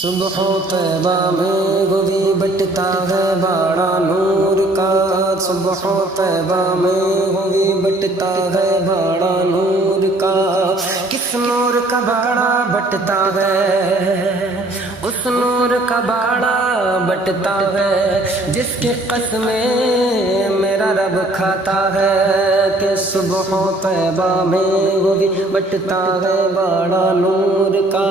صبح طیبہ میں گوی بٹتا ہے باڑا نور کا، صبح طیبہ میں گوی بٹتا ہے باڑا نور کا، کس نور کا باڑا بٹتا ہے، اس نور کا باڑا بٹتا ہے، جس کی قسمیں میرا رب کھاتا ہے، کہ صبح طیبہ میں گوی بٹتا ہے باڑا نور کا،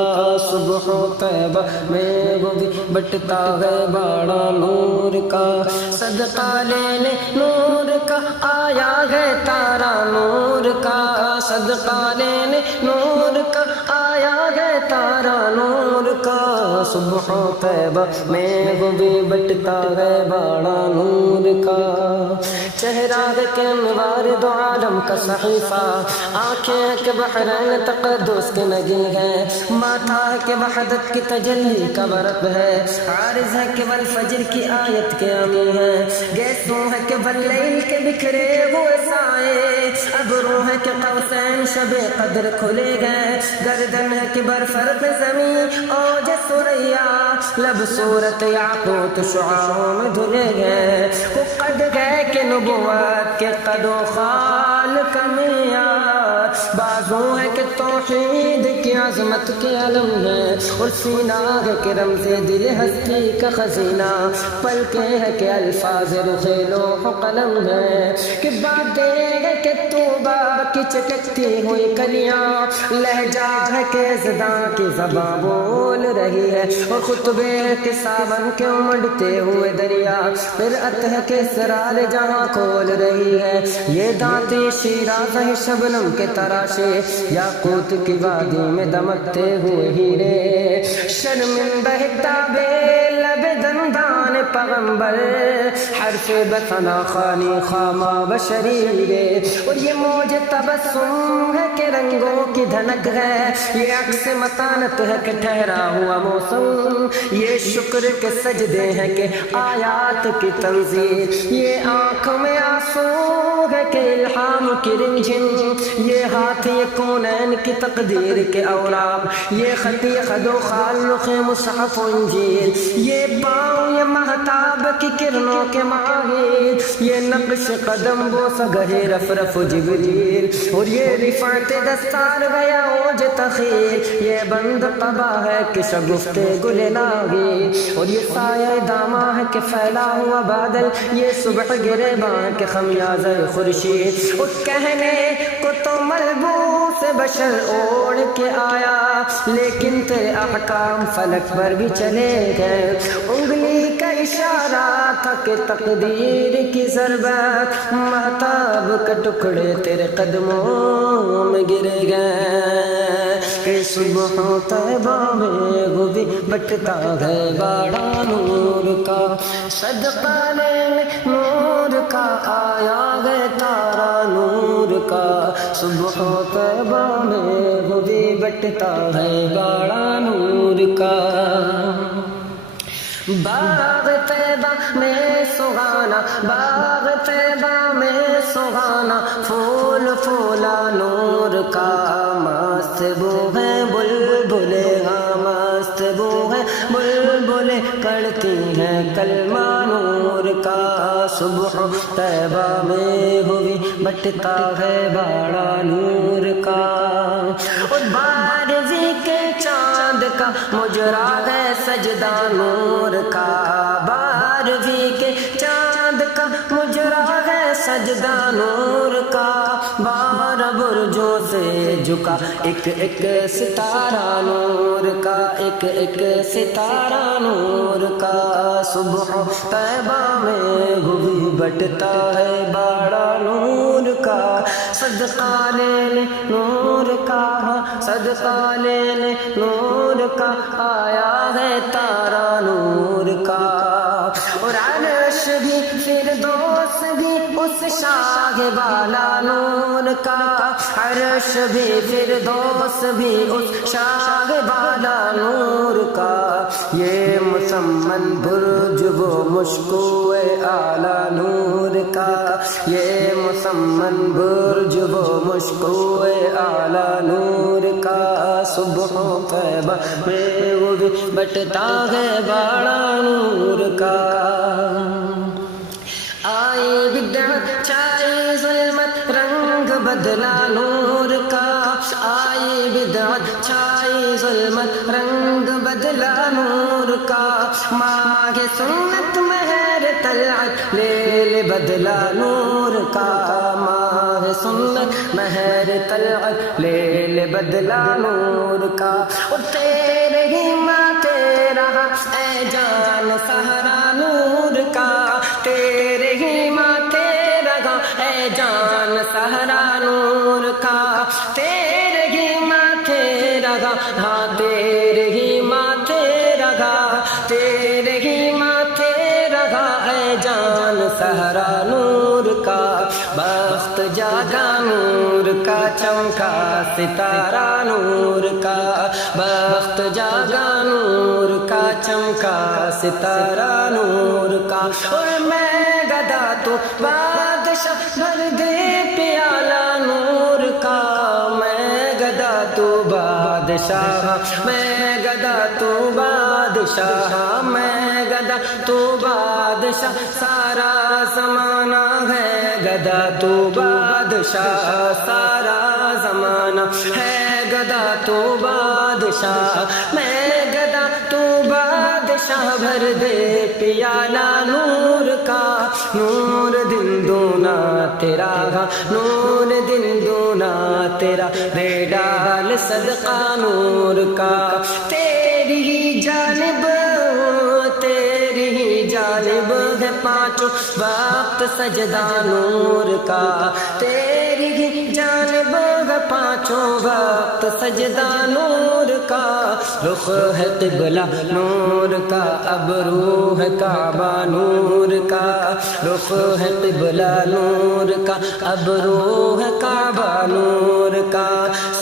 صبح طیبہ میں گوی بٹتا ہے باڑا نور کا، صدقہ لینے نور کا آیا ہے تارا نور کا، صدقہ لینے نور کا آیا ہے تارا نور کا، صبح طیبہ میں گوی بٹتا ہے باڑا نور کا، چہرہ ہے کہ انوار دو عالم کا صحیفہ، آنکھیں کہ بحرین تقدس کے نگی ہے، ماتھا ہے کہ وحدت کی تجلی کا برق ہے، عارض ہے کہ والفجر کی آیت کے امی ہے، گیسوں ہے کہ واللیل کے بکھرے ہوئے سائے، ابرو ہے کہ قوسین شب قدر کھلے گئے، گردن ہے کہ برفرق زمین اوج سریا، لب صورت یاقوت شعاعوں میں دھلے گئے، وہ قد گئے کہ نبوت کے قد و خال کا معیار، بازو ہے کہ توحید کی عظمت کے علم ہے، اور سینہ ہے کہ رمز دل ہستی کا خزینہ، پلکیں ہے کہ الفاظ رخ لوح و قلم ہے، کہ باتیں ہے کہ توبہ کی چٹکتی ہوئی کلیاں، لہجہ ہے کہ زداں کی زباں بول رہی ہے، اور خطبے ہے کہ ساون کے امڑتے ہوئے دریا، قرأت ہے کہ اسرار جہاں کھول رہی ہے، یہ دانتی شیراز ہے شبنم کے تراشے، یاقوت کی وادی میں دمکتے ہوئے ہیرے، شرمندہ کتابے لب دندان پیغمبر، حرف بثنا خانی خامہ بشریرے، اور یہ موج تبسم ہے کہ رنگوں کی دھنک ہے، یہ عکس متانت ہے کہ ٹھہرا ہوا موسم، یہ شکر کے سجدے ہیں کہ آیات کی تنزیل، یہ آنکھ میں آنسو ہے کہ الہام کی رنجھن، یہ ہاتھ یہ کونین کی تقدیر کے اوراق، یہ خطی خد و خال رخ مصحف و انجیل، یہ پاؤں یہ مہتاب کی کرنوں کے ماہر، یہ نقش قدم بوسہ گہے رفرف و جبریل، اور یہ رفعت دستار گیا اوج تخیل، یہ بند قبا ہے کہ شگفت گل ناگی، اور یہ سایہ دامہ ہے کہ پھیلا ہوا بادل، یہ صبح گریباں ہے کہ خمیازہ خورشید، اور کہنے کو تو ملبوس بشر اوڑھ کے آیا، لیکن تیرے احکام فلک پر بھی چلے گئے، انگلی کا اشارہ تھا کہ تقدیر کی ضربت، مہتاب کے ٹکڑے تیرے قدموں میں گرے گئے، کہ صبح طیبہ میں گوی بٹتا ہے باڑا نور کا، صدقہ لینے نور کا آیا ہے تارا نور کا، صبح طیبہ میں گوی بٹتا ہے باڑا نور کا، باغ طیبہ میں سہانا، باغ طیبہ میں سہانا، پھول پھولا نور کا، مست بو ہے بلبلے، ہاں مست بو ہے بلبلے کرتی ہیں کلمہ نور کا، صبح طیبہ میں ہوئی بٹتا ہے باڑا نور کا، اور بارزی کے چاند کا مجرا ہے سجدہ نور کا، بارہویں کے چاند کا مجرا ہے سجدہ نور کا، 12 برجوں سے جھکا ایک ایک ستارہ نور کا، ایک ایک ستارہ نور کا، صبح طیبہ میں گوی بٹتا ہے باڑا نور کا، صدقہ لینے نور کا، صدقہ لینے نور کا آیا ہے تارا نور کا، اور عرش بھی فردوس بھی اس شاہ والا نور کا، عرش بھی فردوس بھی اس شاہ والا نور کا، یہ مسمن برج وہ مشکو اعلیٰ نور کا، یہ مسمن برج وہ مشکو اعلیٰ نور کا، صبح طیبہ میں وہ بھی بٹتا ہے باڑا نور کا۔ آئے بدعت چھائے ظلمت رنگ بدلا نور کا، آئے بدعت چھائے ظلمت رنگ بدلا نور کا، ماہ سنت مہر طلعت لیل بدلا نور کا، ماہ سنت مہر طلعت لیل بدلا نور کا، اور تیرے ہی ماتھے رہا اے جان سہرا نور کا، تیرے ہی ماتھے رہا اے جان سہرا نور کا، تیرے ہی ماتھے رہا، ہاں تیرے ہی ماتھے رہا، تیرے ہی ماتھے رہا اے جان سہرا نور کا، بخت جاگا نور کا چمکا ستارہ نور کا، بخت جاگا نور کا چمکا ستارہ نور کا، اور میں گدا تو بادشاہ بھر دے پیالہ نور کا، میں گدا تو بادشاہ، میں گدا تو بادشاہ، میں گدا تو بادشاہ، سارا زمانہ ہے گدا تو بادشاہ، سارا زمانہ ہے گدا تو بادشاہ، میں گدا تو بادشاہ بھر دے پیالہ نور کا، نور دن دونا تیرا، نور دن دونا تیرا، دے ڈال صدقہ نور کا، تیری ہی جانب، تیری ہی جانب ہے پانچوں وقت سجدہ نور کا، تیری ہی جانب ہے پانچوں وقت سجدہ نور کا، رخ ہے قبلہ نور کا، ابرو ہے کعبہ نور کا، رخ ہے قبلہ نور کا، ابرو ہے کعبہ نور کا،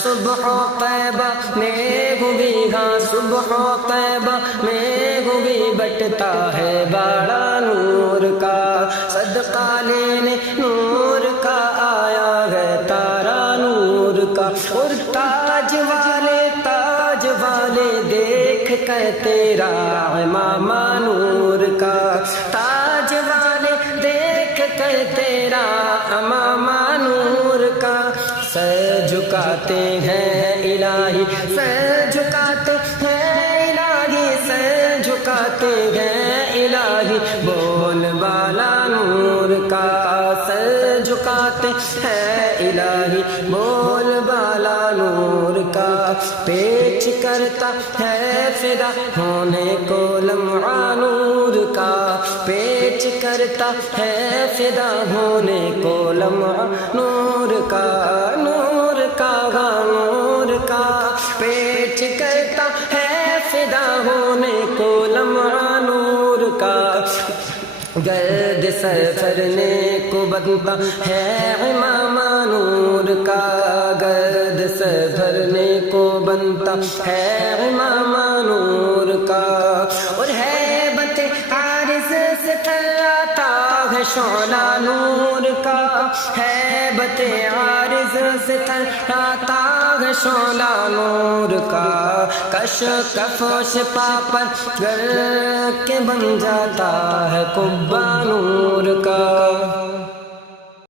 صبح طیبہ میں ہوئی، ہاں صبح طیبہ میں ہوئی بٹتا ہے باڑا نور کا، صدقہ لینے نور کا آیا ہے تارا نور کا، اور تاج والے دیکھ کر تیرا امامہ نور کا، تاج والے دیکھ کر تیرا امامہ نور کا، سر جھکاتے ہیں الہی، سر جھکاتے ہیں الہی، سر جھکاتے ہیں الہی، بول بالا نور کا، سر جھکاتے ہیں الہی، بول بالا نور کا، پیچ کرتا ہے فدا ہونے کو لمعہ نور کا، پیچ کرتا ہے فدا ہونے کو لمعہ نور کا، نور کا نور کا، پیچ کرتا ہے فدا ہونے کو لمعہ نور کا، گرد سر پھرنے کو بنتا ہے امامہ نور کا، گرد سر بھرنے کو بنتا ہے امامہ نور کا، اور ہیبت عارض سے تھراتا ہے شعلہ نور کا، ہیبت عارض سے تھراتا ہے شعلہ نور کا، کش کفوش پاپن گر کے بن جاتا ہے قبہ نور کا۔